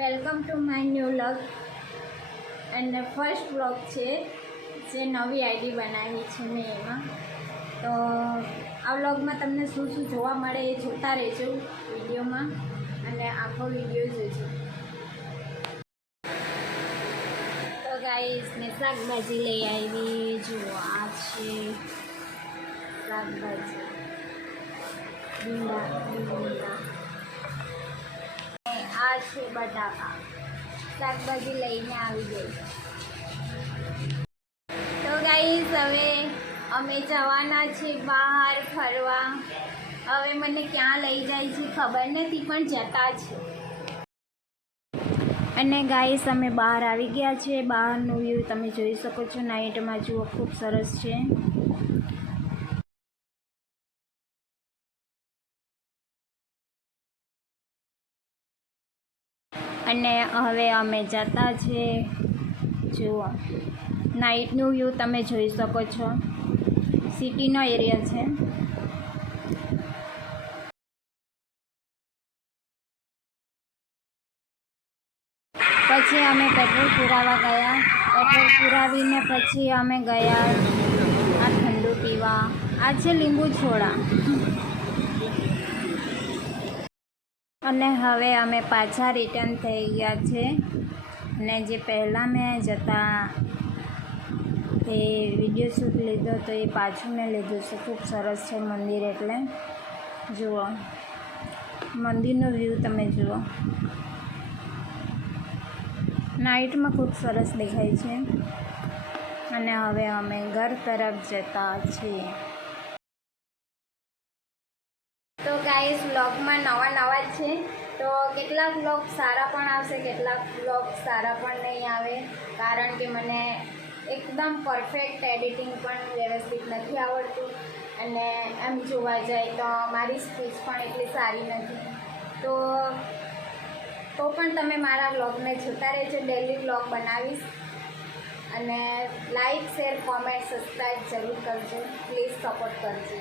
Welcome to my new vlog અને first vlog છે જે નવી આઈડી બનાવી છે મેં એમાં. તો આ વ્લોગમાં તમને શું શું જોવા મળે એ જોતા રહેજો વિડીયોમાં અને આખો વિડીયો જોજો. તો ગાઈસ મેં શાકભાજી લઈ આવી. જુઓ આ છે શાકભાજી, ભીંડા, આ છે બટાકા. શાકભાજી લઈને આવી ગઈ. તો ગાઈસ હવે અમે જવાના છે બહાર ફરવા. હવે મને ક્યાં લઈ જાય છે ખબર નથી પણ જતા છે. અને ગાઈસ અમે બહાર આવી ગયા છે. બહારનું વ્યૂ તમે જોઈ શકો છો. નાઇટમાં જુઓ ખૂબ સરસ છે. અને હવે અમે જતા છે. જુઓ નાઇટનું વ્યૂ તમે જોઈ શકો છો. સિટીનો એરિયા છે. પછી અમે પેટ્રોલ પુરાવા ગયા. પેટ્રોલ પુરાવીને પછી અમે ગયા આ ઠંડુ પીવા. આ છે લીંબુ છોડા. અને હવે અમે પાછા રિટર્ન થઈ ગયા છે. અને જે પહેલાં મેં જતા તે વિડીયો શૂટ લીધો તો એ પાછું મેં લીધું છે. ખૂબ સરસ છે મંદિર. એટલે જુઓ મંદિરનો વ્યૂ તમે જુઓ. નાઇટમાં ખૂબ સરસ દેખાય છે. અને હવે અમે ઘર તરફ જતા છીએ. તો ગાઈસ વ્લોગમાં નવા છે. તો કેટલાક વ્લોગ સારા પણ આવશે, કેટલાક વ્લોગ સારા પણ નહીં આવે. કારણ કે મને એકદમ પરફેક્ટ એડિટિંગ પણ વ્યવસ્થિત નથી આવડતું. અને એમ જોવા જાય તો મારી સ્પીચ પણ એટલી સારી નથી. તો પણ તમે મારા વ્લોગને જોતા રહેજો. ડેલી વ્લોગ બનાવીશ. અને લાઈક, શેર, કોમેન્ટ, સબસ્ક્રાઈબ જરૂર કરજો. પ્લીઝ સપોર્ટ કરજો.